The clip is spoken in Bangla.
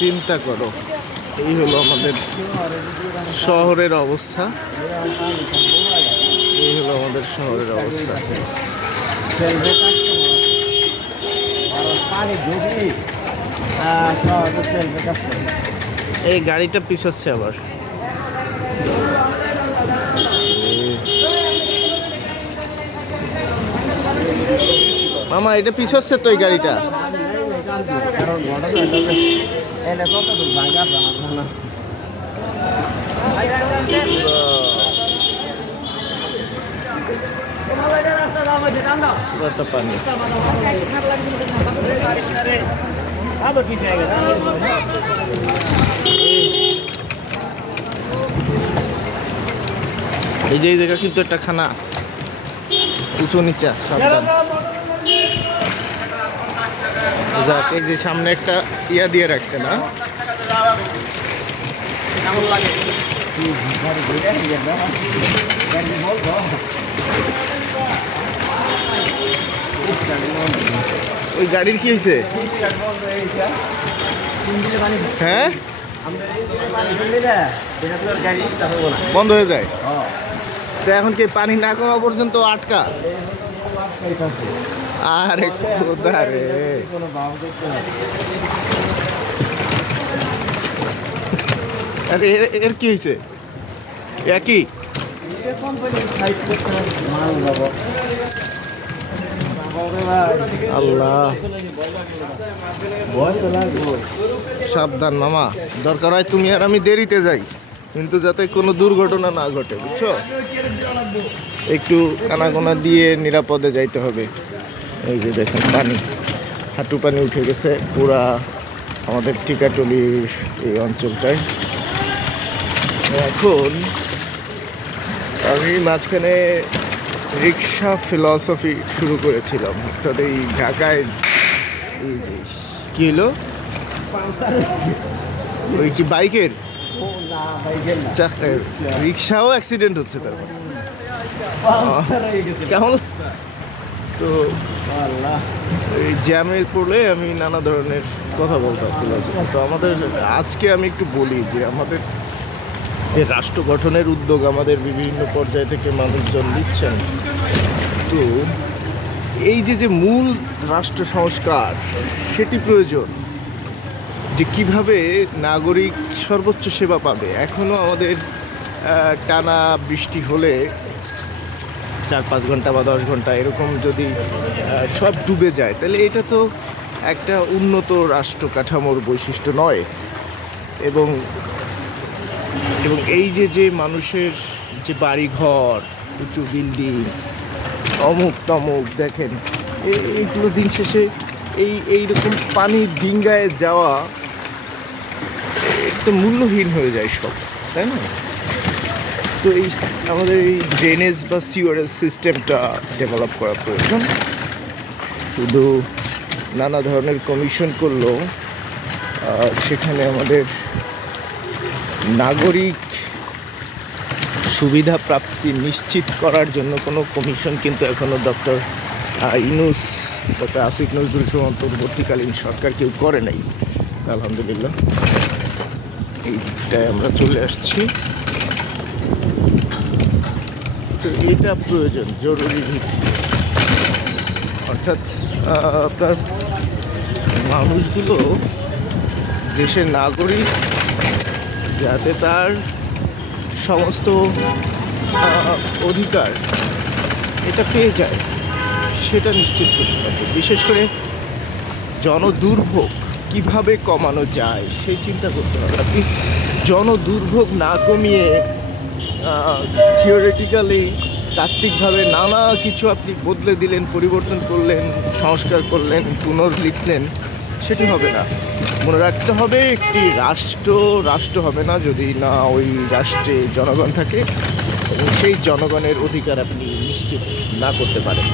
চিন্তা করো, এই হলো আমাদের শহরের অবস্থা। এই হলো আমাদের শহরের অবস্থা। এই গাড়িটা পিছাচ্ছে আবার। মামা এটা পিছাচ্ছে তো এই গাড়িটা। পানি এই যে জায়গা কিন্তু একটা খানা উঁচু নিচা সাবধান। যাক, এই যে সামনে একটা ইয়া দিয়ে রাখছে না, ওই গাড়ির কি হয়েছে? হ্যাঁ, বন্ধ হয়ে যায়। তো এখন কি পানি না কমা পর্যন্ত আটকা? আরে খোদা রে, আরে এর কি হয়েছে? একই আল্লাহ, সাবধান মামা। দরকার হয় তুমি আর আমি দেরিতে যাই, কিন্তু যাতে কোনো দুর্ঘটনা না ঘটে, বুঝছো? একটু কানাকোনা দিয়ে নিরাপদে যাইতে হবে। এই যে দেখেন পানি, হাঁটু পানি উঠে গেছে পুরা আমাদের টিকাটুলির এই অঞ্চলটায়। এখন আমি মাঝখানে রিক্সা ফিলসফি শুরু করেছিলাম, অর্থাৎ এই ঢাকায় এই যে কি হলো, ওই কি বাইকের রিক্সাও অ্যাক্সিডেন্ট হচ্ছে, তারপর কেমন তো এই জ্যামে পড়লে আমি নানা ধরনের কথা বলতে চাচ্ছিলাম। তো আমাদের আজকে আমি একটু বলি যে আমাদের যে রাষ্ট্র গঠনের উদ্যোগ আমাদের বিভিন্ন পর্যায় থেকে মানুষজন দিচ্ছেন, তো এই যে মূল রাষ্ট্র সংস্কার সেটি প্রয়োজন, যে কিভাবে নাগরিক সর্বোচ্চ সেবা পাবে। এখনও আমাদের টানা বৃষ্টি হলে 4-5 ঘন্টা বা 10 ঘন্টা এরকম যদি সব ডুবে যায়, তাহলে এটা তো একটা উন্নত রাষ্ট্র কাঠামোর বৈশিষ্ট্য নয়। এবং এই যে মানুষের যে বাড়িঘর, উঁচু বিল্ডিং, অমুক তমুক, দেখেন এইগুলো দিন শেষে এইরকম পানির ডিঙ্গায় যাওয়া একটু মূল্যহীন হয়ে যায় সব, তাই না? তো এই আমাদের এই ড্রেনেজ বা সিওয়ারেজ সিস্টেমটা ডেভেলপ করা প্রয়োজন। শুধু নানা ধরনের কমিশন করলেও সেখানে আমাদের নাগরিক সুবিধা প্রাপ্তি নিশ্চিত করার জন্য কোনো কমিশন কিন্তু এখনও ডক্টর আসিফ নজরুল সহ অন্তর্বর্তীকালীন সরকার কেউ করে নাই। আলহামদুলিল্লাহ, এইটাই আমরা চলে আসছি। তো এটা প্রয়োজন, জরুরি ভিত্তি, অর্থাৎ আপনার মানুষগুলো, দেশের নাগরিক যাতে তার সমস্ত অধিকার এটা পেয়ে যায় সেটা নিশ্চিত করতে হবে। বিশেষ করে জনদুর্ভোগ কিভাবে কমানো যায় সেই চিন্তা করতে হবে। আপনি জনদুর্ভোগ না কমিয়ে থিওরিটিক্যালি তাত্ত্বিকভাবে নানা কিছু আপনি বদলে দিলেন, পরিবর্তন করলেন, সংস্কার করলেন, পুনর্লিখলেন, সেটি হবে না। মনে রাখতে হবে, একটি রাষ্ট্র হবে না যদি না ওই রাষ্ট্রে জনগণ থাকে এবং সেই জনগণের অধিকার আপনি নিশ্চিত না করতে পারেন।